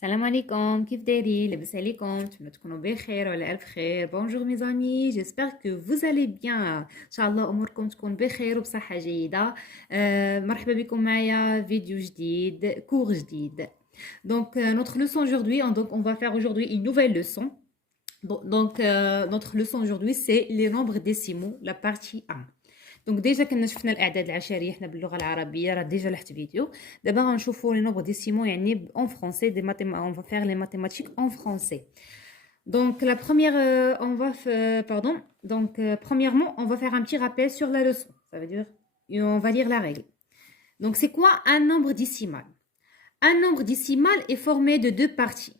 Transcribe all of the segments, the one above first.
Salam alaikum, كيف دايرين؟ لاباس عليكم؟ نتمنى تكونوا بخير وعلى ألف خير. Bonjour mes amis, j'espère que vous allez bien. إن شاء الله أموركم تكون بخير وبصحة جيدة. مرحبا بكم معايا فيديو جديد, cours جديد. Donc notre leçon aujourd'hui, on va faire aujourd'hui une nouvelle leçon. Notre leçon aujourd'hui c'est les nombres décimaux, la partie 1. دونك ديجا كنا شفنا الاعداد العشريه حنا باللغه العربيه راه ديجا لحت فيديو. دابا غنشوفوا لي نومبر ديسيمو يعني en français des mathématiques, on va faire les mathématiques en français. Donc la première premièrement on va faire un petit rappel sur la leçon. Ça veut dire on va lire la règle. Donc c'est quoi un nombre décimal? Un nombre décimal est formé de deux parties.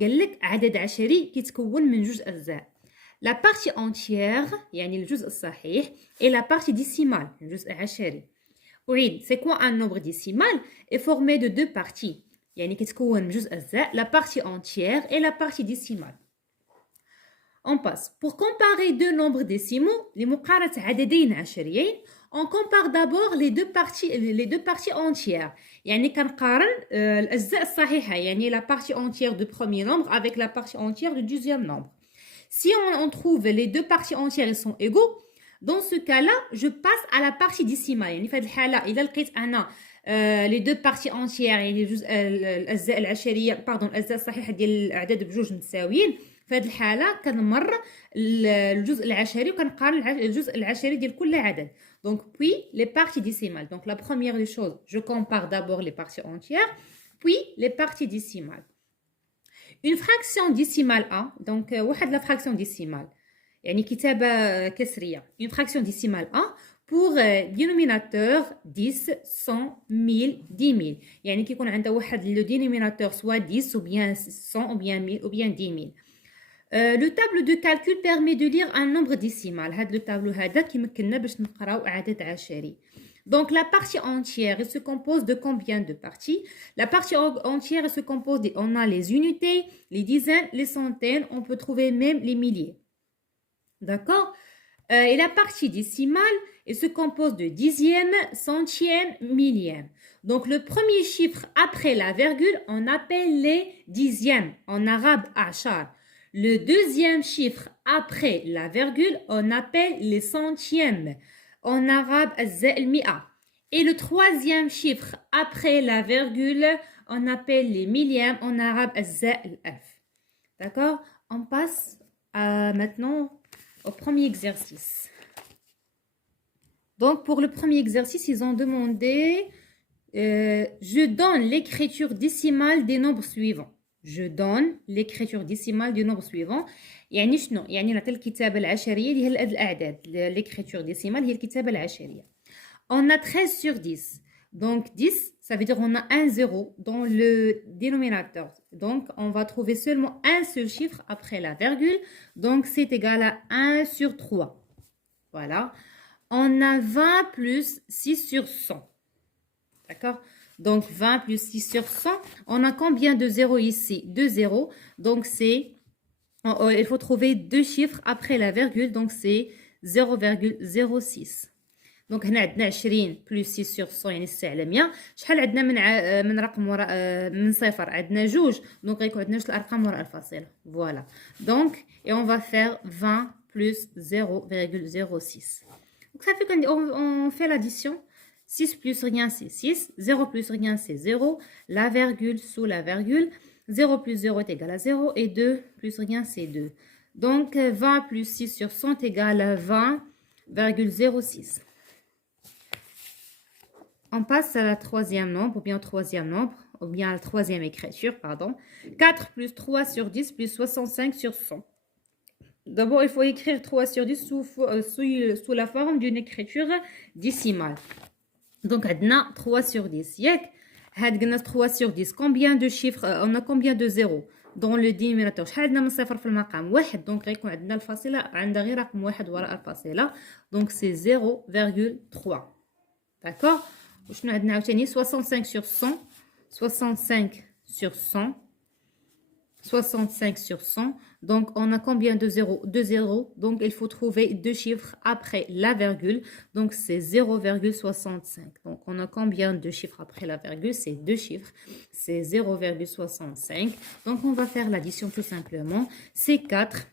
قال لك عدد عشري كيتكون من جوج اجزاء. La partie entière, يعني الجزء الصحيح, et la partie décimale, الجزء العشري. أعيد, c'est quoi un nombre décimal? Est formé de deux parties, يعني كتكون من جزء أجزاء, la partie entière et la partie décimale. On passe. Pour comparer deux nombres décimaux, لمقارنة عددين عشريين, on compare d'abord les deux parties entières. يعني كنقارن الأجزاء الصحيحة, يعني la partie entière du premier nombre avec la partie entière du deuxième nombre. Si on trouve les deux parties entières ils sont égaux, dans ce cas-là, je passe à la partie décimale. يعني في هذه الحالة إذا لقيت أنا les deux parties entières يعني الأجزاء العشرية الأجزاء الصحيحة ديال الأعداد بجوج متساويين، في هذه الحالة كنمر الجزء العشري وكنقارن الجزء العشري ديال كل عدد. Donc puis les parties décimales. Donc la première des choses, je compare d'abord les parties entières, puis les parties décimales. Une fraction décimale A, donc واحد la fraction décimale يعني كتابة كسرية. Une fraction décimale A pour dénominateur 10, 100, 1000, 10 000. يعني كيكون عندها واحد le dénominateur soit 10 ou bien 100 ou bien 1000 ou bien 10 000. Le tableau de calcul permet de lire un nombre décimal. هذا le tableau هذا كيمكننا باش نقراو عدد عشري. Donc la partie entière elle se compose de combien de parties? La partie entière elle se compose on a les unités, les dizaines, les centaines, on peut trouver même les milliers. D'accord? Et la partie décimale elle se compose de dixième, centième, millième. Donc le premier chiffre après la virgule on appelle les dixièmes, en arabe ashar. Le deuxième chiffre après la virgule on appelle les centièmes, en arabe al-mi'a. Et le troisième chiffre après la virgule, on appelle les millièmes, en arabe al-alf. D'accord? On passe maintenant au premier exercice. Donc pour le premier exercice, ils ont demandé je donne l'écriture décimale des nombres suivants. Je donne l'écriture décimale du nombre suivant. يعني شنو؟ يعني نعطي الكتابة العشرية اللي هي الأعداد. L'écriture décimale هي الكتابة العشرية. On a 13 sur 10. Donc 10, ça veut dire on a un 0 dans le dénominateur. Donc on va trouver seulement un seul chiffre après la virgule. Donc c'est égal à 1 sur 3. Voilà. On a 20 plus 6 sur 100. D'accord? Donc 20 plus 6 sur 100. On a combien de zéros ici? 2 zéros. Donc c'est... il faut trouver deux chiffres après la virgule. Donc c'est 0,06. Donc هنا عندنا 20 plus 6 sur 100 يعني 6 على 100. شحال عندنا من رقم وراء من صفر؟ عندنا جوج. Donc غيكون عندنا جوج الارقام وراء الفاصله. Voilà. Donc et on va faire 20 plus 0,06. Donc ça fait qu'on fait l'addition. 6 plus rien c'est 6, 0 plus rien c'est 0, la virgule sous la virgule, 0 plus 0 est égal à 0 et 2 plus rien c'est 2. Donc 20 plus 6 sur 100 est égal à 20,06. On passe à la troisième nombre, ou bien au troisième nombre, ou bien à la troisième écriture, pardon. 4 plus 3 sur 10 plus 65 sur 100. D'abord, il faut écrire 3 sur 10 sous la forme d'une écriture décimale. Donc, on a 3 sur 10. On a 3 sur 10. Combien de chiffres? On a combien de zéros dans le dénominateur? شحال عندنا من صفر في المقام؟ واحد. Donc غيكون عندنا الفاصلة عندها غير رقم واحد وراء الفاصلة. Donc c'est 0,3. D'accord? وشنو عندنا عاوتاني 65 sur 100. 65 sur 100. 65 sur 100. Donc, on a combien de zéros? Deux zéros. Donc, il faut trouver deux chiffres après la virgule. Donc, c'est 0,65. Donc, on a combien de chiffres après la virgule? C'est deux chiffres. C'est 0,65. Donc, on va faire l'addition tout simplement. C'est 4.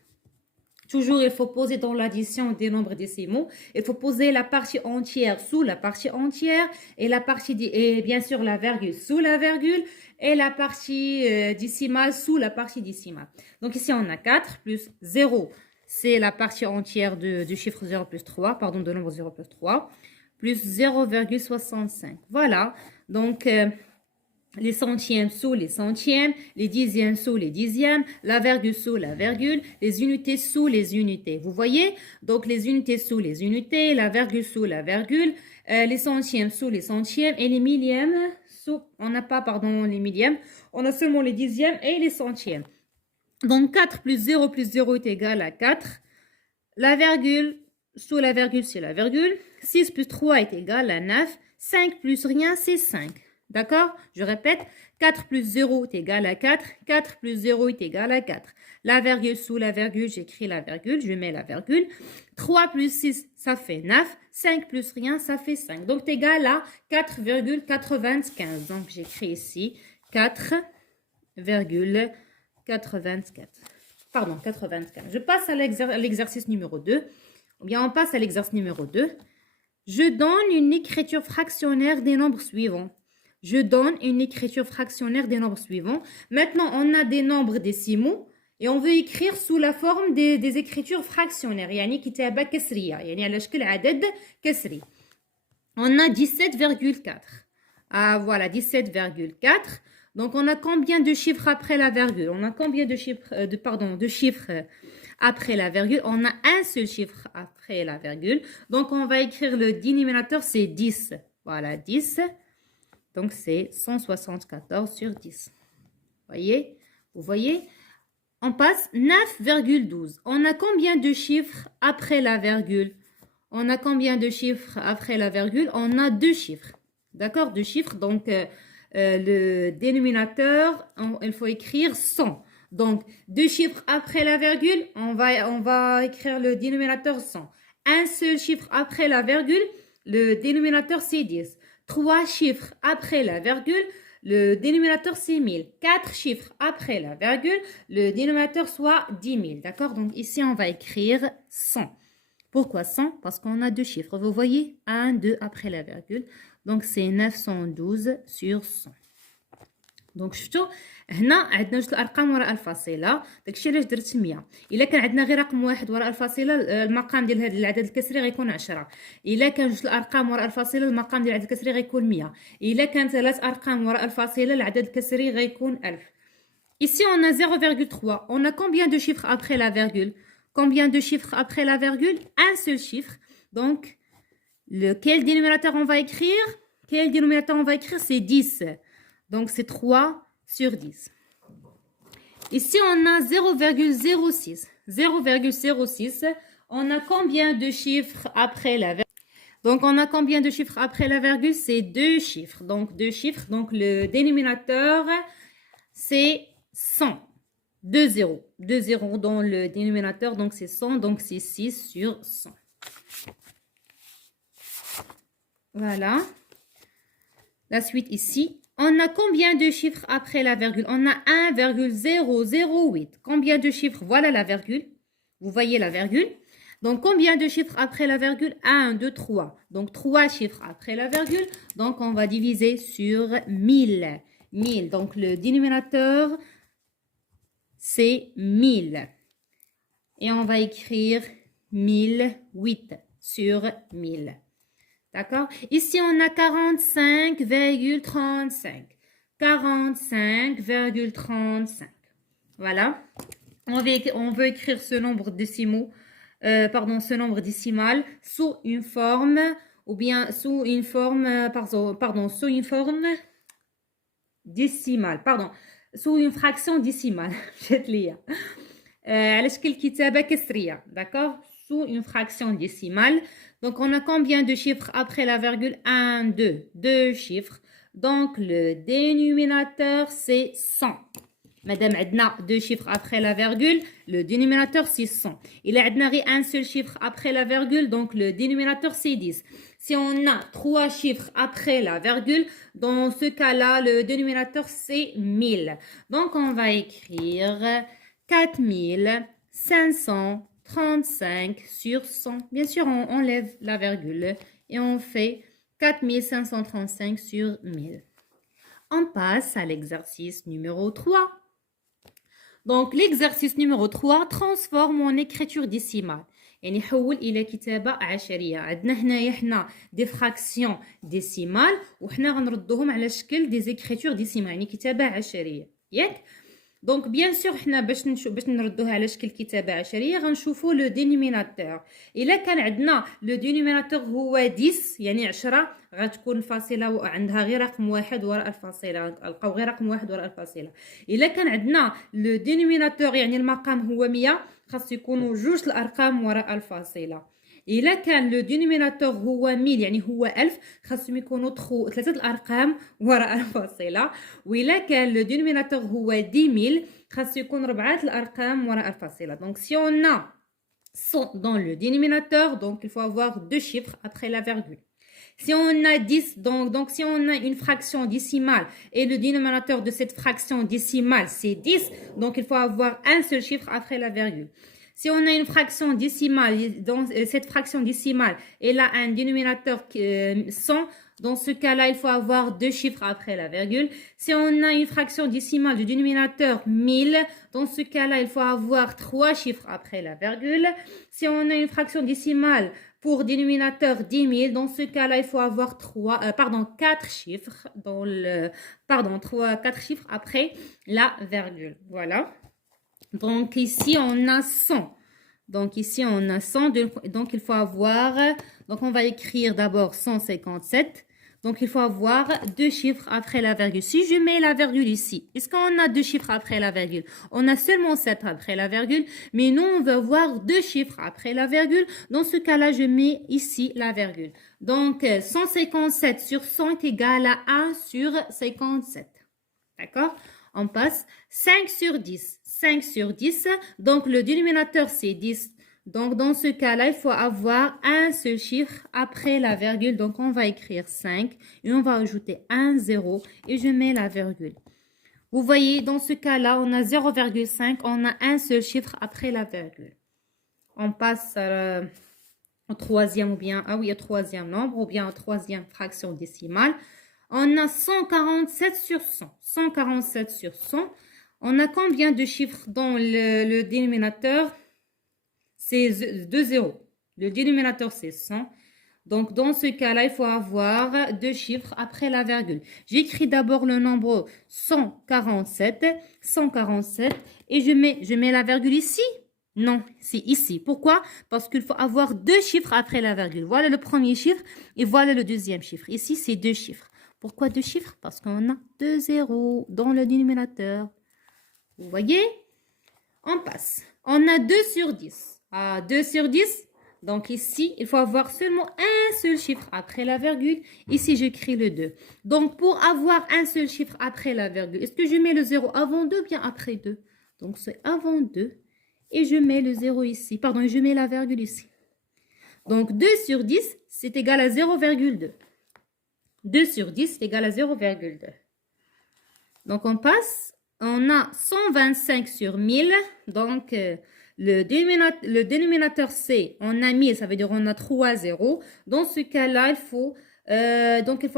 Toujours, il faut poser dans l'addition des nombres décimaux. Il faut poser la partie entière sous la partie entière et la partie et bien sûr la virgule sous la virgule et la partie décimale sous la partie décimale. Donc ici on a 4 plus 0, c'est la partie entière du chiffre 0 plus 3, pardon, de nombre 0 plus 3, plus 0,65. Voilà, donc les centièmes sous les centièmes, les dixièmes sous les dixièmes, la virgule sous la virgule, les unités sous les unités. Vous voyez? Donc, les unités sous les unités, la virgule sous la virgule, les centièmes sous les centièmes et les millièmes sous... On n'a pas, pardon, les millièmes. On a seulement les dixièmes et les centièmes. Donc, 4 plus 0 est égal à 4. La virgule sous la virgule, c'est la virgule. 6 plus 3 est égal à 9. 5 plus rien, c'est 5. D'accord? Je répète, 4 plus 0 est égal à 4. 4 plus 0 est égal à 4. La virgule sous la virgule, j'écris la virgule, je mets la virgule. 3 plus 6, ça fait 9. 5 plus rien, ça fait 5. Donc, c'est égal à 4,95. Donc, j'écris ici 4,84. Pardon, 95. Je passe à l'exercice numéro 2. Ou bien, on passe à l'exercice numéro 2. Je donne une écriture fractionnaire des nombres suivants. Je donne une écriture fractionnaire des nombres suivants. Maintenant, on a des nombres décimaux et on veut écrire sous la forme des écritures fractionnaires. يعني كتابة كسرية. يعني على شكل عدد كسري. On a 17,4. Ah, voilà, 17,4. Donc, on a combien de chiffres après la virgule? On a combien de chiffres, de chiffres après la virgule? On a un seul chiffre après la virgule. Donc, on va écrire le dénominateur, c'est 10. Voilà, 10. Donc, c'est 174 sur 10. Voyez? Vous voyez? On passe 9,12. On a combien de chiffres après la virgule? On a combien de chiffres après la virgule? On a deux chiffres. D'accord? Deux chiffres. Donc, le dénominateur, il faut écrire 100. Donc, deux chiffres après la virgule, on va écrire le dénominateur 100. Un seul chiffre après la virgule, le dénominateur c'est 10. Trois chiffres après la virgule, le dénominateur c'est 1000. Quatre chiffres après la virgule, le dénominateur soit 10 000. D'accord? Donc ici, on va écrire 100. Pourquoi 100? Parce qu'on a deux chiffres. Vous voyez? 1, 2 après la virgule. Donc c'est 912 sur 100. دونك شفتوا هنا عندنا جوج الارقام وراء الفاصله. داكشي علاش درت 100. الا كان عندنا غير رقم واحد وراء الفاصله المقام ديال هذا العدد الكسري غيكون 10. الا كان جوج الارقام وراء الفاصله المقام ديال العدد الكسري غيكون 100. الا كان ثلاث ارقام وراء الفاصله العدد الكسري غيكون 1000. Ici on a 0,3. On a combien de chiffres après la virgule? Combien de chiffres après la virgule? Un seul chiffre. Donc quel dénominateur on va écrire? Quel dénominateur on va écrire? C'est 10. Donc, c'est 3 sur 10. Ici, on a 0,06. 0,06. On a combien de chiffres après la virgule? Donc, on a combien de chiffres après la virgule? C'est deux chiffres. Donc, deux chiffres. Donc, le dénominateur, c'est 100. 2 zéros. 2 zéros dans le dénominateur. Donc, c'est 100. Donc, c'est 6 sur 100. Voilà. La suite ici. On a combien de chiffres après la virgule? On a 1,008. Combien de chiffres? Voilà la virgule. Vous voyez la virgule. Donc, combien de chiffres après la virgule? 1, 2, 3. Donc, 3 chiffres après la virgule. Donc, on va diviser sur 1000. 1000. Donc, le dénominateur, c'est 1000. Et on va écrire 1008 sur 1000. D'accord? Ici, on a 45,35. 45,35. Voilà. On veut écrire ce nombre décimaux, ce nombre décimal sous une forme, ou bien sous une forme, sous une forme décimale, sous une fraction décimale. على شكل كتابة كسرية. D'accord? Sous une fraction décimale. Donc, on a combien de chiffres après la virgule? 1, 2. 2 chiffres. Donc, le dénominateur, c'est 100. Madame, on a deux chiffres après la virgule, le dénominateur c'est 100. Il y a un seul chiffre après la virgule, donc le dénominateur c'est 10. Si on a trois chiffres après la virgule, dans ce cas-là, le dénominateur c'est 1000. Donc on va écrire 4535 sur 100. Bien sûr, on enlève la virgule et on fait 4535 sur 1000. On passe à l'exercice numéro 3. Donc, l'exercice numéro 3 transforme en écriture décimale. يعني حول إلى كتابة عشرية. عندنا هنايا حنا دي فراكسيون ديسيمال وحنا غنردوهم على شكل دي زيكريتور ديسيمال يعني كتابة عشرية. ياك؟ دونك بيان سور حنا باش نردوها على شكل كتابة عشرية غنشوفوا لو دينوميناتور. إلا كان عندنا لو دينوميناتور هو 10 يعني 10 غتكون الفاصلة عندها غير رقم واحد وراء الفاصلة، نلقاو غير رقم واحد وراء الفاصلة. إلا كان عندنا لو دينوميناتور يعني المقام هو 100 خاص يكونوا جوج الأرقام وراء الفاصلة. إلا كان لو دينوميناتور هو 1000 يعني هو 1000 خاصهم يكونوا ثلاثة الأرقام وراء الفاصلة. وإلا كان لو دينوميناتور هو 10000 خاص يكون ربعة الأرقام وراء الفاصلة. Donc si on a 100 dans le dénominateur, donc il faut avoir deux chiffres après la virgule. Si on a 10, donc si on a une fraction décimale et le dénominateur de cette fraction décimale c'est 10, donc il faut avoir un seul chiffre après la virgule. Si on a une fraction décimale, dans cette fraction décimale, elle a un dénominateur 100, dans ce cas-là, il faut avoir deux chiffres après la virgule. Si on a une fraction décimale du dénominateur 1000, dans ce cas-là, il faut avoir trois chiffres après la virgule. Si on a une fraction décimale pour dénominateur 10 000, dans ce cas-là, il faut avoir quatre chiffres, quatre chiffres après la virgule. Voilà. Donc ici, on a 100. Donc ici, on a 100. Donc il faut avoir... Donc on va écrire d'abord 157. Donc il faut avoir deux chiffres après la virgule. Si je mets la virgule ici, est-ce qu'on a deux chiffres après la virgule? On a seulement 7 après la virgule. Mais nous, on veut avoir deux chiffres après la virgule. Dans ce cas-là, je mets ici la virgule. Donc 157 sur 100 est égal à 1 sur 57. D'accord? On passe 5 sur 10. 5 sur 10. Donc, le dénominateur, c'est 10. Donc, dans ce cas-là, il faut avoir un seul chiffre après la virgule. Donc, on va écrire 5 et on va ajouter un 0 et je mets la virgule. Vous voyez, dans ce cas-là, on a 0,5. On a un seul chiffre après la virgule. On passe au troisième au troisième nombre ou bien au troisième fraction décimale. On a 147 sur 100. 147 sur 100. On a combien de chiffres dans le dénominateur? C'est 2 zéros. Le dénominateur, c'est 100. Donc, dans ce cas-là, il faut avoir deux chiffres après la virgule. J'écris d'abord le nombre 147. 147. Et je mets la virgule ici? Non, c'est ici. Pourquoi? Parce qu'il faut avoir deux chiffres après la virgule. Voilà le premier chiffre et voilà le deuxième chiffre. Ici, c'est deux chiffres. Pourquoi deux chiffres? Parce qu'on a 2 zéros dans le dénominateur. Vous voyez? On passe. On a 2 sur 10. 2 sur 10. Donc ici, il faut avoir seulement un seul chiffre après la virgule. Ici, j'écris le 2. Donc pour avoir un seul chiffre après la virgule, est-ce que je mets le 0 avant 2 ou bien après 2? Donc c'est avant 2. Et je mets le 0 ici. Pardon, je mets la virgule ici. Donc 2 sur 10, c'est égal à 0,2. 2 sur 10, c'est égal à 0,2. Donc on passe. On a 125 sur 1000. Donc, le dénominateur C, on a 1000, ça veut dire on a 3 zéros. Dans ce cas-là, il faut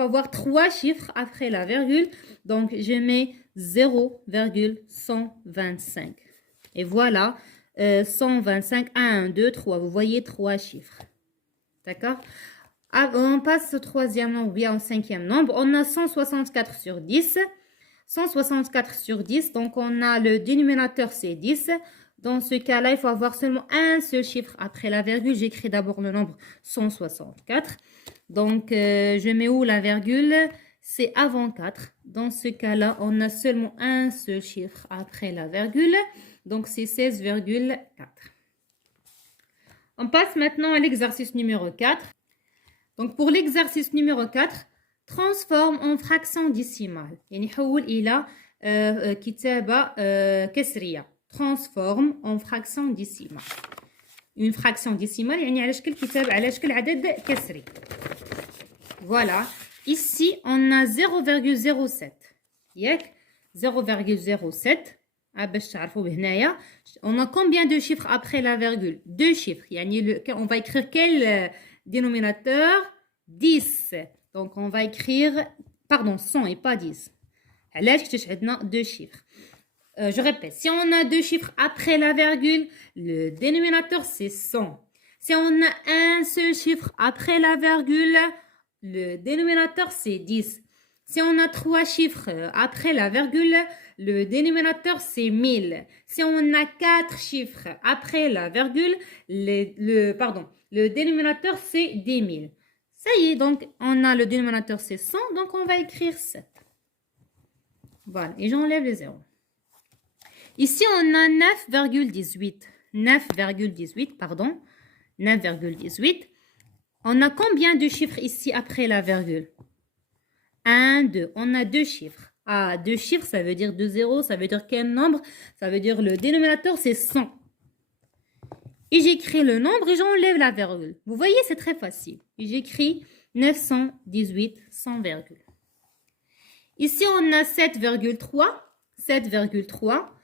avoir trois chiffres après la virgule. Donc, je mets 0,125. Et voilà, 125, 1, 2, 3. Vous voyez, trois chiffres. D'accord? On passe au troisième nombre, bien au cinquième nombre. On a 164 sur 10. 164 sur 10, donc on a le dénominateur c'est 10. Dans ce cas-là, il faut avoir seulement un seul chiffre après la virgule. J'écris d'abord le nombre 164. Donc, je mets où la virgule? C'est avant 4. Dans ce cas-là, on a seulement un seul chiffre après la virgule. Donc, c'est 16,4. On passe maintenant à l'exercice numéro 4. Donc, pour l'exercice numéro 4, transforme en fraction décimale. يعني حول إلى كتابة كسرية. Transforme en fraction décimale. Une fraction décimale يعني على شكل كتاب على شكل عدد كسري. Voilà. Ici, on a 0,07. ياك 0,07. باش تعرفوا بهنايا. On a combien de chiffres après la virgule? Deux chiffres. يعني on va écrire quel dénominateur? 10. Donc on va écrire pardon 100 et pas 10. علاش كتاش عندنا deux chiffres. Je répète, si on a deux chiffres après la virgule, le dénominateur c'est 100. Si on a un seul chiffre après la virgule, le dénominateur c'est 10. Si on a trois chiffres après la virgule, le dénominateur c'est 1000. Si on a quatre chiffres après la virgule, le dénominateur c'est 10 000. Ça y est, donc on a le dénominateur c'est 100, donc on va écrire 7. Voilà, et j'enlève les zéros. Ici, on a 9,18. 9,18, pardon. 9,18. On a combien de chiffres ici après la virgule? 1, 2. On a deux chiffres. Ah, deux chiffres, ça veut dire deux zéros. Ça veut dire quel nombre? Ça veut dire le dénominateur, c'est 100. Et j'écris le nombre et j'enlève la virgule. Vous voyez, c'est très facile. Et j'écris 918 sans virgule. Ici, on a 7,3. 7,3.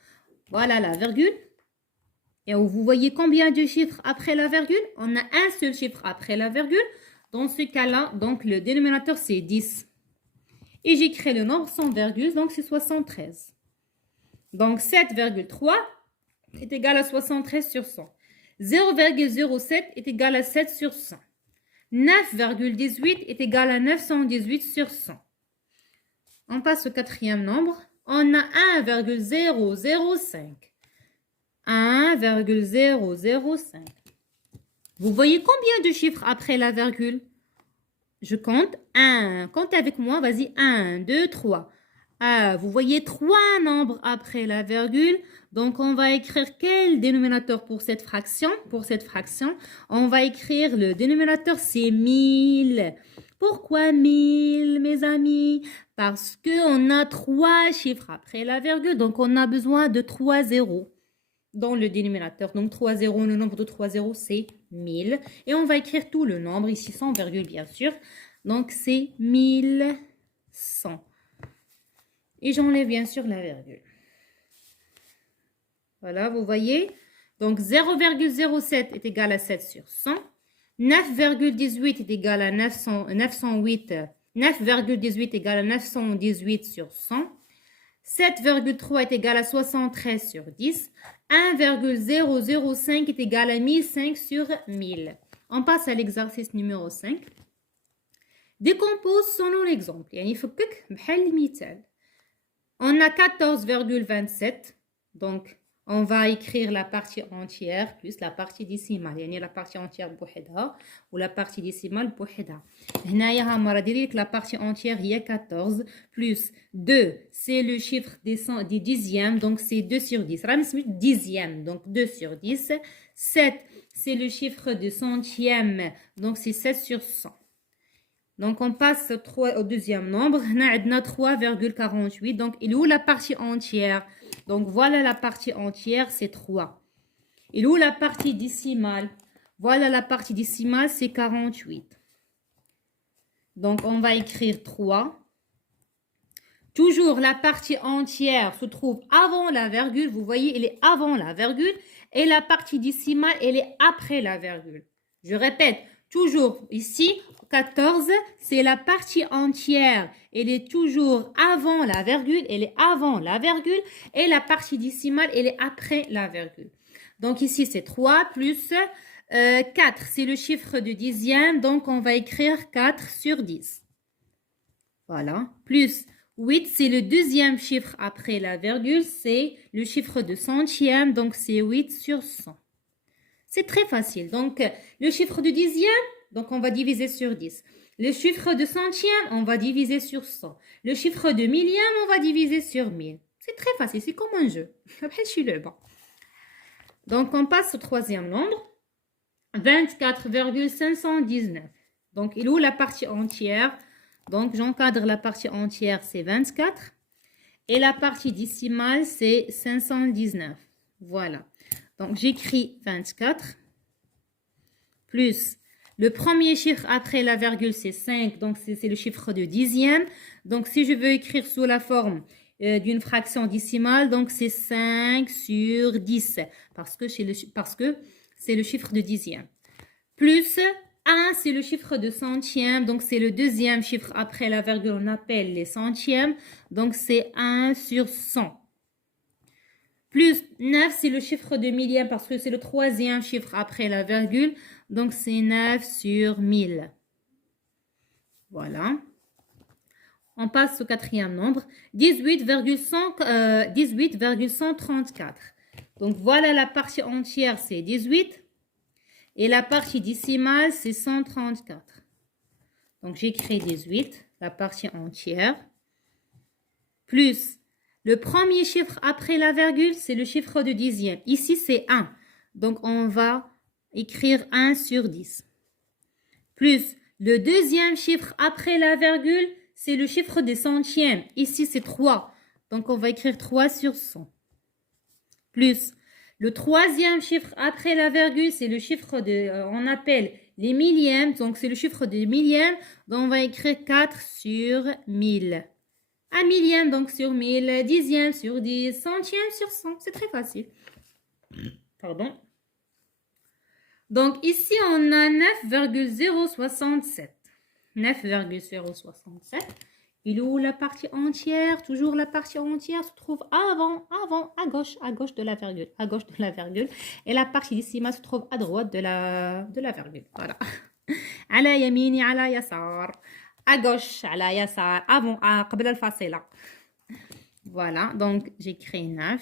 Voilà la virgule. Et vous voyez combien de chiffres après la virgule? On a un seul chiffre après la virgule. Dans ce cas-là, donc le dénominateur, c'est 10. Et j'écris le nombre sans virgule, donc c'est 73. Donc 7,3 est égal à 73 sur 100. 0,07 est égal à 7 sur 100. 9,18 est égal à 918 sur 100. On passe au quatrième nombre. On a 1,005. 1,005. Vous voyez combien de chiffres après la virgule? Je compte 1. Comptez avec moi, vas-y. 1, 2, 3. Ah, vous voyez 3 nombres après la virgule. Donc, on va écrire quel dénominateur pour cette fraction? Pour cette fraction, on va écrire le dénominateur, c'est 1000. Pourquoi 1000, mes amis? Parce qu'on a 3 chiffres après la virgule. Donc, on a besoin de 3 zéros dans le dénominateur. Donc, 3 zéros, le nombre de 3 zéros, c'est 1000. Et on va écrire tout le nombre, ici sans virgule, bien sûr. Donc, c'est 1100. Et j'enlève, bien sûr, la virgule. Voilà, vous voyez. Donc, 0,07 est égal à 7 sur 100. 9,18 est égal à 908. 9,18 égale à 918 sur 100. 7,3 est égal à 73 sur 10. 1,005 est égal à 1005 sur 1000. On passe à l'exercice numéro 5. Décompose selon l'exemple. يعني فكك بحال المثال. On a 14,27. Donc, on va écrire la partie entière plus la partie décimale. يعني la partie entière بوحدها ou la partie décimale بوحدها. هنايا ها مرة ديريك la partie entière هي 14 plus 2. C'est le chiffre des dixièmes. Donc, c'est 2 sur 10. راه نسميت dixième. Donc, 2 sur 10. 7, c'est le chiffre de centième. Donc, c'est 7 sur 100. Donc, on passe au deuxième nombre. On a 3,48. Donc, il est où la partie entière? Donc, voilà la partie entière, c'est 3. Il est où la partie décimale? Voilà la partie décimale, c'est 48. Donc, on va écrire 3. Toujours, la partie entière se trouve avant la virgule. Vous voyez, elle est avant la virgule. Et la partie décimale, elle est après la virgule. Je répète, toujours ici, 14, c'est la partie entière. Elle est toujours avant la virgule. Elle est avant la virgule. Et la partie décimale, elle est après la virgule. Donc ici, c'est 3 plus 4. C'est le chiffre de dixième. Donc, on va écrire 4 sur 10. Voilà. Plus 8, c'est le deuxième chiffre après la virgule. C'est le chiffre de centième. Donc, c'est 8 sur 100. C'est très facile. Donc, le chiffre de dixième, donc on va diviser sur 10. Le chiffre de centième, on va diviser sur 100. Le chiffre de millième, on va diviser sur 1000. C'est très facile, c'est comme un jeu. Donc, on passe au troisième nombre. 24,519. Donc, il est où la partie entière? Donc, j'encadre la partie entière, c'est 24. Et la partie décimale, c'est 519. Voilà. Donc, j'écris 24 plus le premier chiffre après la virgule, c'est 5. Donc, c'est le chiffre de dixième. Donc, si je veux écrire sous la forme d'une fraction décimale, donc c'est 5 sur 10. Parce que c'est le chiffre de dixième. Plus 1, c'est le chiffre de centième. Donc, c'est le deuxième chiffre après la virgule. On appelle les centièmes. Donc, c'est 1 sur 100. Plus 9, c'est le chiffre de millième parce que c'est le troisième chiffre après la virgule. Donc, c'est 9 sur 1000. Voilà. On passe au quatrième nombre. 18,134. Donc, voilà la partie entière, c'est 18. Et la partie décimale, c'est 134. Donc, j'écris 18, la partie entière. Plus le premier chiffre après la virgule, c'est le chiffre de dixième. Ici, c'est 1. Donc, on va écrire 1 sur 10. Plus le deuxième chiffre après la virgule, c'est le chiffre des centièmes. Ici, c'est 3. Donc, on va écrire 3 sur 100. Plus le troisième chiffre après la virgule, c'est le chiffre on appelle les millièmes. Donc, c'est le chiffre des millièmes. Donc, on va écrire 4 sur 1000. Un millième donc sur 1000, dixième sur 10, centième sur 100. C'est très facile. Pardon. Donc ici, on a 9,067. 9,067. Il est où la partie entière? Toujours la partie entière se trouve avant, à gauche de la virgule. À gauche de la virgule. Et la partie décimale se trouve à droite de la virgule. Voilà. على يميني على يسار. À gauche, على يسار, avant, قبل الفاصلة. Voilà, donc j'écris 9.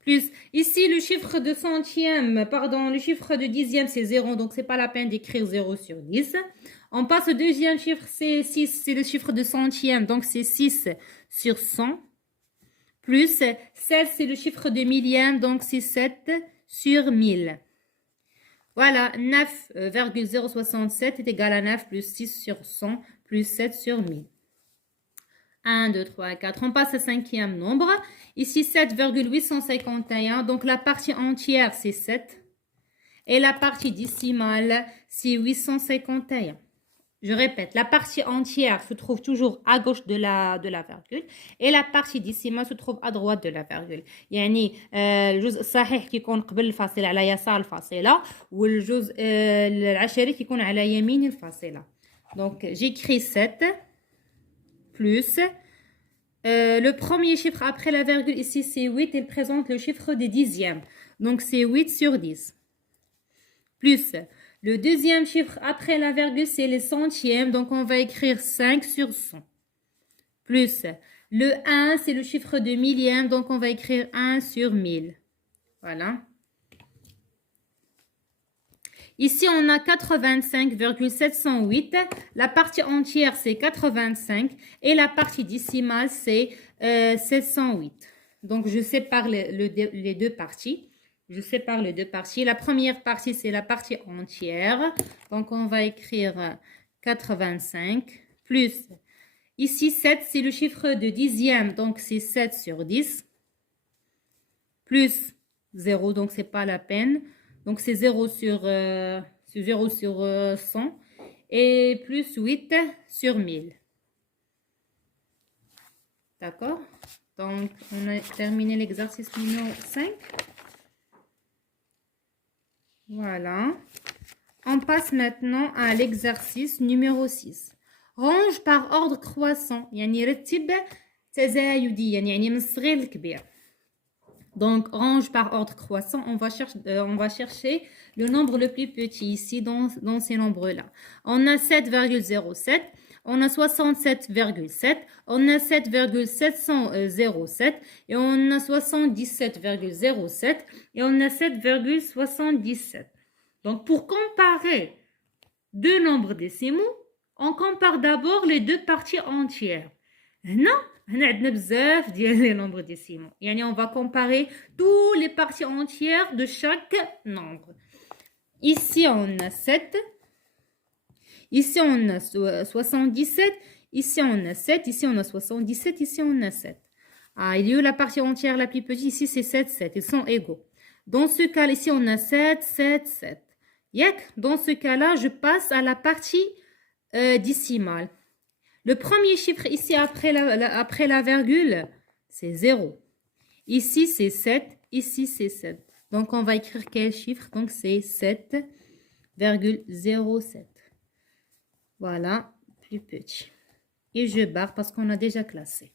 Plus, ici, le chiffre de centième, pardon, le chiffre de dixième, c'est 0, donc c'est pas la peine d'écrire 0 sur 10. On passe au deuxième chiffre, c'est 6, c'est le chiffre de centième, donc c'est 6 sur 100. Plus, 7, c'est le chiffre de millième, donc c'est 7 sur 1000. Voilà, 9,067 est égal à 9 plus 6 sur 100 plus 7 sur 1000. 1, 2, 3, 4. On passe au cinquième nombre. Ici, 7,851. Donc, la partie entière, c'est 7. Et la partie décimale, c'est 851. Je répète, la partie entière se trouve toujours à gauche de la virgule. Et la partie décimale se trouve à droite de la virgule. يعني الجزء الصحيح كيكون قبل الفاصلة على يسار الفاصلة. والجزء العشري كيكون على يمين الفاصلة. Donc, j'écris 7 plus le premier chiffre après la virgule, ici c'est 8, il présente le chiffre des dixièmes. Donc, c'est 8 sur 10. Plus le deuxième chiffre après la virgule, c'est les centièmes. Donc, on va écrire 5 sur 100. Plus le 1, c'est le chiffre de millième. Donc, on va écrire 1 sur 1000. Voilà. Ici, on a 85,708. La partie entière, c'est 85. Et la partie décimale, c'est 708. Donc, je sépare les deux parties. Je sépare les deux parties. La première partie, c'est la partie entière. Donc, on va écrire 85 plus. Ici, 7, c'est le chiffre de dixième. Donc, c'est 7 sur 10. Plus 0, donc c'est pas la peine. Donc, c'est 0 sur 100 et plus 8 sur 1000. D'accord? Donc, on a terminé l'exercice numéro 5. Voilà. On passe maintenant à l'exercice numéro 6. Range par ordre croissant. يعني رتب تزايديا يعني من الصغير للكبير. Donc, range par ordre croissant, on va chercher le nombre le plus petit ici dans ces nombres-là. On a 7,07, on a 67,7, on a 7,707 et on a 77,07 et on a 7,77. Donc, pour comparer deux nombres décimaux, on compare d'abord les deux parties entières. Non? هنا عندنا بزاف ديال les nombres décimaux. يعني on va comparer tous les parties entières de chaque nombre. Ici on a 7. Ici on a 77. Ici on a 7. Ici on a 77. Ici on a 7. Ah, il y a eu la partie entière la plus petite. Ici, c'est 7, 7. Ils sont égaux. Dans ce cas, ici, on a 7, 7, 7. Yak, dans ce cas-là, je passe à la partie décimale. Le premier chiffre ici, après la virgule, c'est 0. Ici, c'est 7. Ici, c'est 7. Donc, on va écrire quel chiffre? Donc, c'est 7,07. Voilà, plus petit. Et je barre parce qu'on a déjà classé.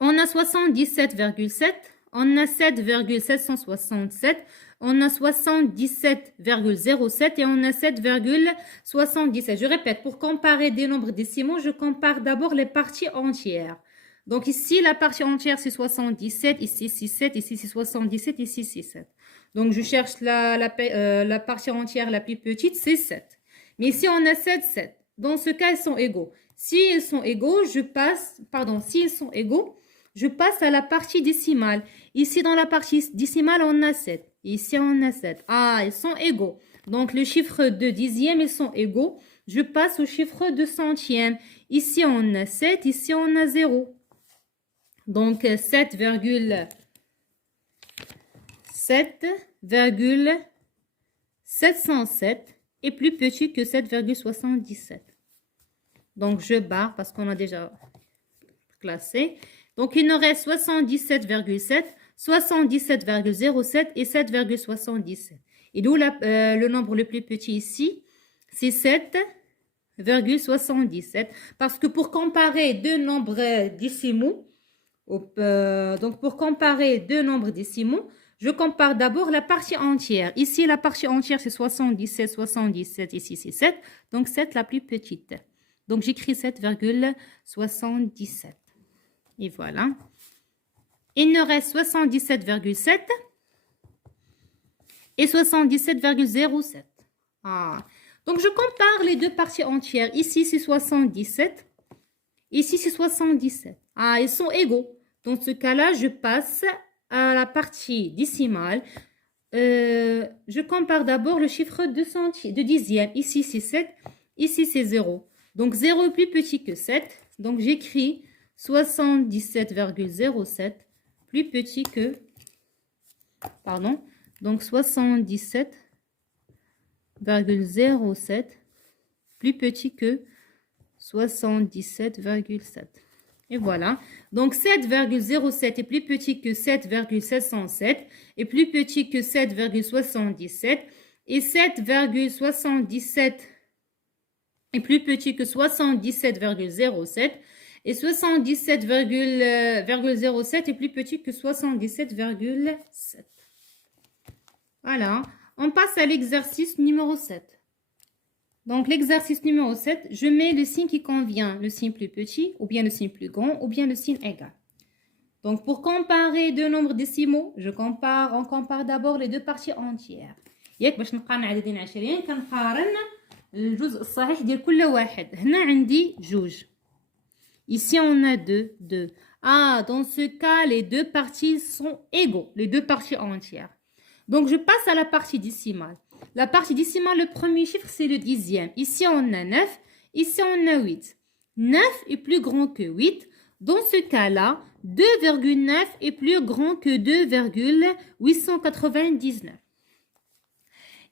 On a 77,7. On a 7,767. On a 77,07 et on a 7,77. Je répète, pour comparer des nombres décimaux, je compare d'abord les parties entières. Donc ici, la partie entière, c'est 77. Ici, c'est 7. Ici, c'est 77. Ici, c'est 7. Donc, je cherche la partie entière la plus petite, c'est 7. Mais ici, on a 7, 7. Dans ce cas, ils sont égaux. Si ils sont égaux, je passe à la partie décimale. Ici, dans la partie décimale, on a 7. Ici, on a 7. Ah, ils sont égaux. Donc, le chiffre de dixième, ils sont égaux. Je passe au chiffre de centième. Ici, on a 7. Ici, on a 0. Donc, 7,707 est plus petit que 7,77. Donc, je barre parce qu'on a déjà classé. Donc, il nous reste 77,7, 77,07 et 7,77. Et d'où le nombre le plus petit ici, c'est 7,77. Parce que pour comparer deux nombres décimaux, je compare d'abord la partie entière. Ici, la partie entière, c'est 77, 77. Ici, c'est 7. Donc, 7 la plus petite. Donc, j'écris 7,77. Et voilà. Il nous reste 77,7 et 77,07. Ah. Donc, je compare les deux parties entières. Ici, c'est 77. Ici, c'est 77. Ah, ils sont égaux. Dans ce cas-là, je passe à la partie décimale. Je compare d'abord le chiffre de dixième. Ici, c'est 7. Ici, c'est 0. Donc, 0 est plus petit que 7. Donc, j'écris 77,07 plus petit que... Pardon. Donc, 77,07 plus petit que 77,7. Et voilà. Donc, 7,07 est plus petit que 7,707 est plus petit que 7,77 et 7,77 est plus petit que 77,07 et 77,07 est plus petit que 77,7. Voilà. On passe à l'exercice numéro 7. Donc, l'exercice numéro 7, je mets le signe qui convient, le signe plus petit, ou bien le signe plus grand, ou bien le signe égal. Donc, pour comparer deux nombres décimaux, on compare d'abord les deux parties entières. ياك باش نبقى عددين عشرين كنقارن الجزء الصحيح ديال كل واحد. هنا عندي جوج. Ici, on a 2, 2. Ah, dans ce cas, les deux parties sont égaux, les deux parties entières. Donc, je passe à la partie décimale. La partie décimale, le premier chiffre, c'est le dixième. Ici, on a 9. Ici, on a 8. 9 est plus grand que 8. Dans ce cas-là, 2,9 est plus grand que 2,899.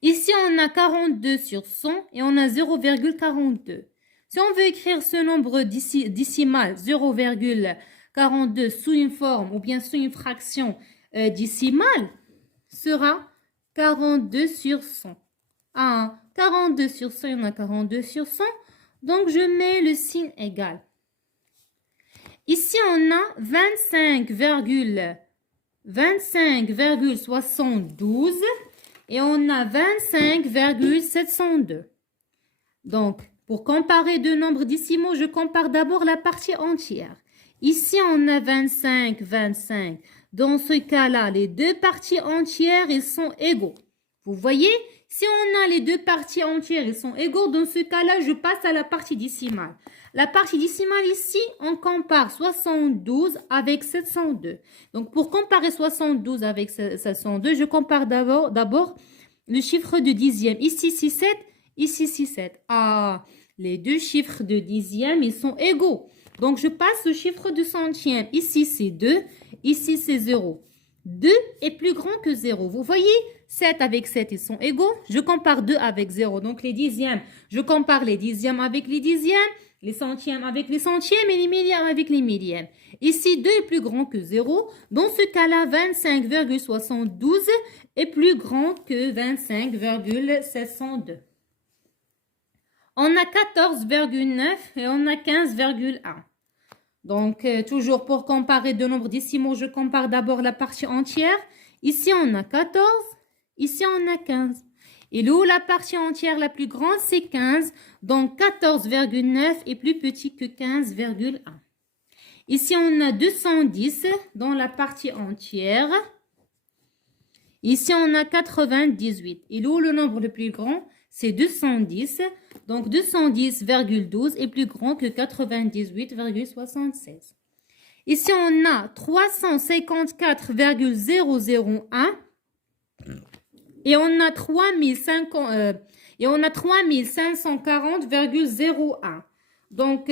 Ici, on a 42 sur 100 et on a 0,42. Si on veut écrire ce nombre décimal 0,42 sous une forme ou bien sous une fraction décimale, sera 42 sur 100. Ah, 42 sur 100, il y en a 42 sur 100. Donc, je mets le signe égal. Ici, on a 25,72 et on a 25,702. Donc, pour comparer deux nombres décimaux, je compare d'abord la partie entière. Ici, on a 25, 25. Dans ce cas-là, les deux parties entières, ils sont égaux. Vous voyez, si on a les deux parties entières, ils sont égaux. Dans ce cas-là, je passe à la partie décimale. La partie décimale ici, on compare 72 avec 702. Donc, pour comparer 72 avec 702, je compare d'abord le chiffre de dixième. Ici, c'est 7. Ici, c'est 7. Ah, les deux chiffres de dixième, ils sont égaux. Donc, je passe le chiffre de centième. Ici, c'est 2. Ici, c'est 0. 2 est plus grand que 0. Vous voyez, 7 avec 7, ils sont égaux. Je compare 2 avec 0. Donc, les dixièmes, je compare les dixièmes avec les dixièmes, les centièmes avec les centièmes et les millièmes avec les millièmes. Ici, 2 est plus grand que 0. Dans ce cas-là, 25,72 est plus grand que 25,702. On a 14,9 et on a 15,1. Donc, toujours pour comparer deux nombres décimaux, je compare d'abord la partie entière. Ici, on a 14. Ici, on a 15. Et là où la partie entière la plus grande, c'est 15. Donc, 14,9 est plus petit que 15,1. Ici, on a 210 dans la partie entière. Ici, on a 98. Et là où le nombre le plus grand, c'est 210. Donc, 210,12 est plus grand que 98,76. Ici, on a 354,001 et on a 3540,01. Donc,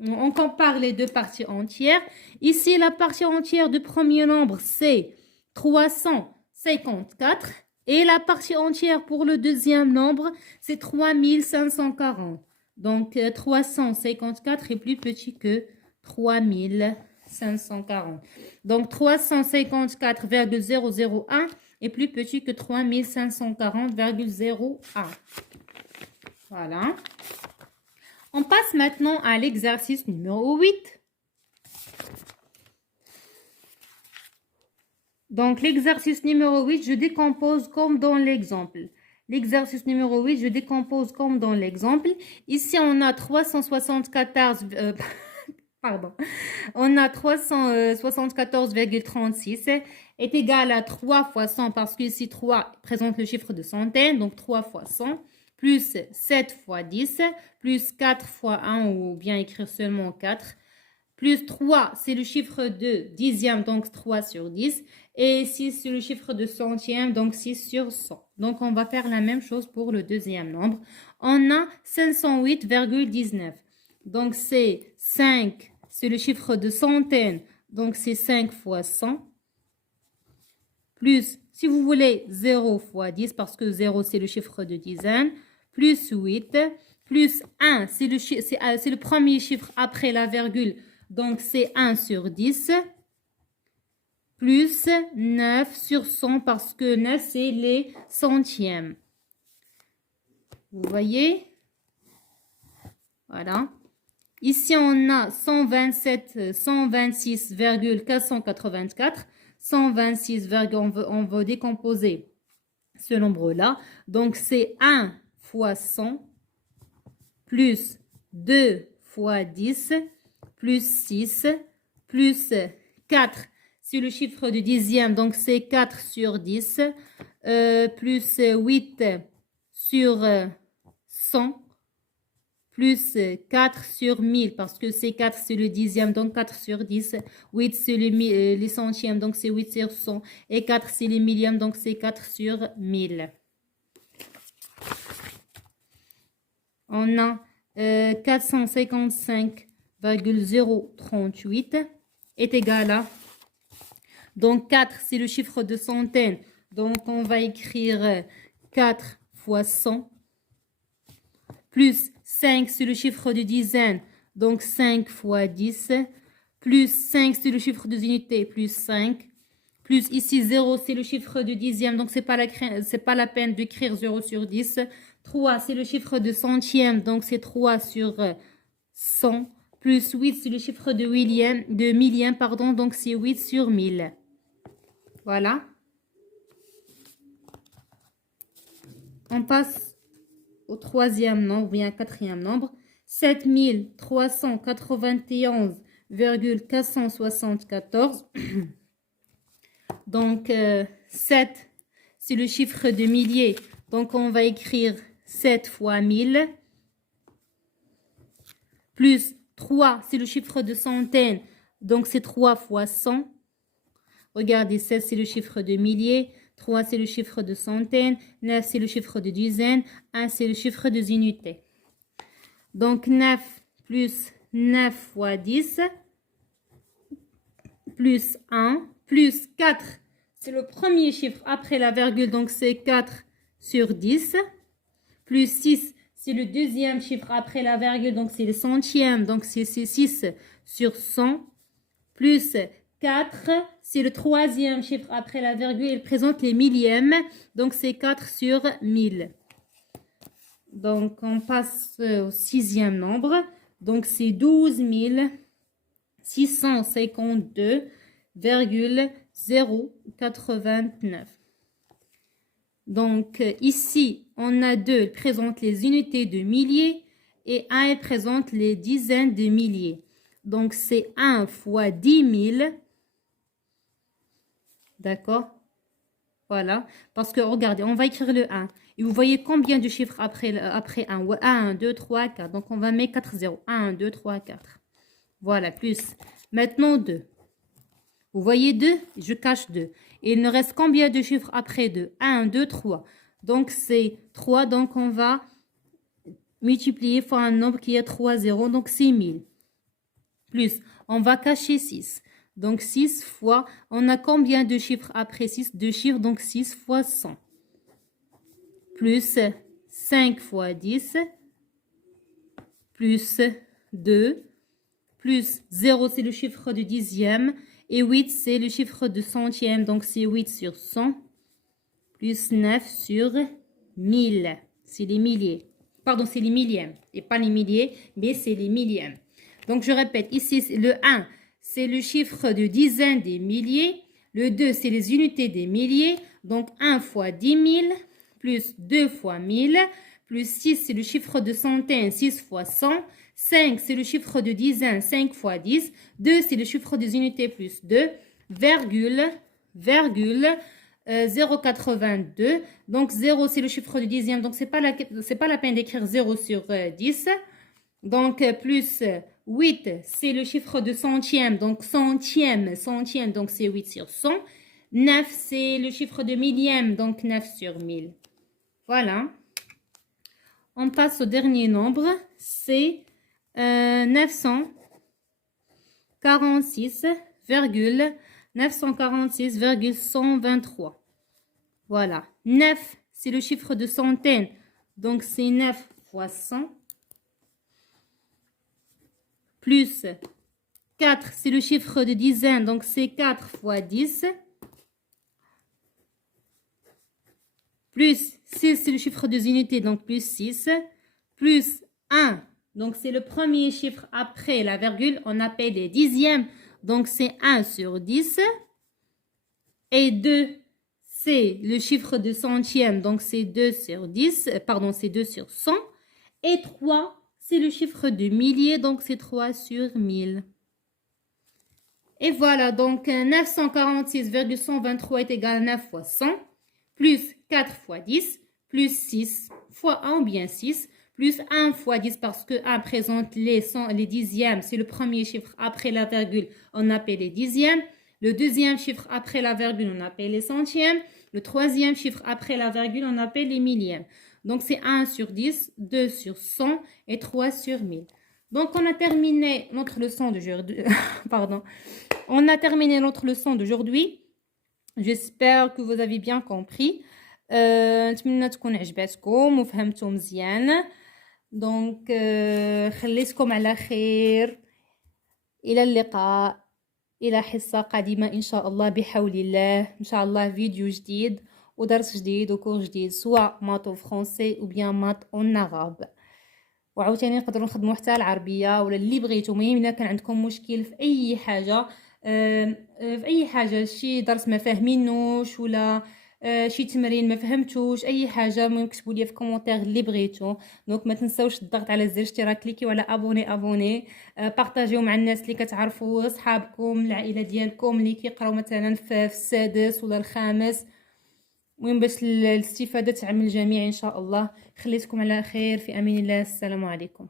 on compare les deux parties entières. Ici, la partie entière du premier nombre, c'est 354. Et la partie entière pour le deuxième nombre, c'est 3540. Donc, 354 est plus petit que 3540. Donc, 354,001 est plus petit que 3540,01. Voilà. On passe maintenant à l'exercice numéro 8. Donc, l'exercice numéro 8, je décompose comme dans l'exemple. L'exercice numéro 8, je décompose comme dans l'exemple. Ici, on a 374... pardon. On a 374,36 est égal à 3 fois 100 parce que ici 3 présente le chiffre de centaine. Donc, 3 fois 100 plus 7 fois 10 plus 4 fois 1 ou bien écrire seulement 4. Plus 3, c'est le chiffre de dixième, donc 3 sur 10. Et 6, c'est le chiffre de centième, donc 6 sur 100. Donc, on va faire la même chose pour le deuxième nombre. On a 508,19. Donc, c'est 5, c'est le chiffre de centaine, donc c'est 5 fois 100. Plus, si vous voulez, 0 fois 10, parce que 0, c'est le chiffre de dizaine. Plus 8, plus 1, c'est le premier chiffre après la virgule. Donc, c'est 1 sur 10, plus 9 sur 100, parce que 9, c'est les centièmes. Vous voyez? Voilà. Ici, on a 126,484. 126, on veut décomposer ce nombre-là. Donc, c'est 1 fois 100, plus 2 fois 10, plus 6, plus 4, c'est le chiffre de dixième, donc c'est 4 sur 10, plus 8 sur 100, plus 4 sur 1000, parce que c'est 4, c'est le dixième, donc 4 sur 10, 8 c'est les centièmes, donc c'est 8 sur 100, et 4 c'est les millièmes, donc c'est 4 sur 1000. On a 455,038 est égal à... Donc, 4, c'est le chiffre de centaine. Donc, on va écrire 4 fois 100. Plus 5, c'est le chiffre de dizaine. Donc, 5 fois 10. Plus 5, c'est le chiffre de unité. Plus 5. Plus ici, 0, c'est le chiffre de dixième. Donc, c'est pas la peine d'écrire 0 sur 10. 3, c'est le chiffre de centième. Donc, c'est 3 sur 100. Plus 8, c'est le chiffre de millième, pardon. Donc, c'est 8 sur 1000. Voilà. On passe au troisième nombre, ou bien quatrième nombre. 7391,474. Donc, 7, c'est le chiffre de millier. Donc, on va écrire 7 fois 1000. Plus 3, c'est le chiffre de centaine. Donc, c'est 3 fois 100. Regardez, 7, c'est le chiffre de millier. 3, c'est le chiffre de centaine. 9, c'est le chiffre de dizaine. 1, c'est le chiffre de unité. Donc, 9 plus 9 fois 10 plus 1 plus 4. C'est le premier chiffre après la virgule, donc c'est 4 sur 10. Plus 6, c'est le deuxième chiffre après la virgule, donc c'est le centième, donc c'est 6 sur 100. Plus 4, c'est le troisième chiffre après la virgule, il présente les millièmes, donc c'est 4 sur 1000. Donc on passe au sixième nombre, donc c'est 12 652,089. Donc ici, on a 2, il présente les unités de milliers et 1, il présente les dizaines de milliers. Donc c'est 1 fois 10 000. D'accord? Voilà. Parce que regardez, on va écrire le 1. Et vous voyez combien de chiffres après 1? 1, 2, 3, 4. Donc on va mettre 4 zéros. 1, 2, 3, 4. Voilà, plus. Maintenant 2. Vous voyez 2? Je cache 2. Et il ne reste combien de chiffres après 2? 1, 2, 3. Donc c'est 3. Donc on va multiplier par un nombre qui est 3 zéros. Donc c'est 1000. Plus, on va cacher 6. Donc 6 fois, on a combien de chiffres après 6? 2 chiffres, donc 6 fois 100. Plus 5 fois 10. Plus 2. Plus 0, c'est le chiffre du dixième. Et 8, c'est le chiffre de centième. Donc c'est 8 sur 100. Plus 9 sur 1000. C'est les milliers. Pardon, c'est les millièmes. Et pas les milliers, mais c'est les millièmes. Donc je répète, ici le 1, c'est le chiffre de dizaines des milliers. Le 2, c'est les unités des milliers. Donc 1 fois 10 000, plus 2 fois 1000, plus 6, c'est le chiffre de centaines, 6 fois 100. 5, c'est le chiffre de dizaines, 5 fois 10. 2, c'est le chiffre des unités, plus 2, virgule, 0,82. Donc 0, c'est le chiffre de dixième. Donc c'est pas la peine d'écrire 0 sur 10. Donc plus 8, c'est le chiffre de centième. Donc centième, donc c'est 8 sur 100. 9, c'est le chiffre de millième. Donc 9 sur 1000. Voilà. On passe au dernier nombre. C'est 946,123. Voilà. 9, c'est le chiffre de centaines. Donc c'est 9 fois 100. Plus 4, c'est le chiffre de dizaines, donc c'est 4 fois 10. Plus 6, c'est le chiffre des unités, donc plus 6. Plus 1, donc c'est le premier chiffre après la virgule, on appelle les dixièmes, donc c'est 1 sur 10. Et 2, c'est le chiffre de centième, donc c'est 2 sur 10, pardon, c'est 2 sur 100. Et 3, c'est le chiffre de milliers, donc c'est 3 sur 1000. Et voilà, donc 946,123 est égal à 9 fois 100, plus 4 fois 10, plus 6 fois 1 ou bien 6, plus 1 fois 10 parce que 1 présente les dixièmes, c'est le premier chiffre après la virgule, on appelle les dixièmes. Le deuxième chiffre après la virgule, on appelle les centièmes. Le troisième chiffre après la virgule, on appelle les millièmes. Donc, c'est 1 sur 10, 2 sur 100 et 3 sur 1000. Donc, on a terminé notre leçon d'aujourd'hui. Pardon. On a terminé notre leçon d'aujourd'hui. J'espère que vous avez bien compris. نتمنى تكون عجبتكم وفهمتوا مزيان. دونك خليتكم على خير. إلى اللقاء. إلى حصة قادمة إن شاء الله بحول الله. إن شاء الله فيديو جديد ودرس جديد وكور جديد سواء مات أو فرونسي أو بيان مات أون أغاب. وعاوتاني نقدروا نخدموا حتى العربية ولا اللي بغيتو. المهم إلا كان عندكم مشكل في أي حاجة في أي حاجة شي درس ما فاهمينوش ولا شي تمرين ما فهمتوش أي حاجة المهم كتبوا لي في كومونتير اللي بغيتو. دونك ما تنساوش الضغط على زر اشتراك كليكيو على ابوني بارطاجيو مع الناس اللي كتعرفوا صحابكم العائله ديالكم اللي كيقراو مثلا في السادس ولا الخامس. المهم باش الاستفاده تعم الجميع ان شاء الله. خليتكم على خير في امان الله. السلام عليكم.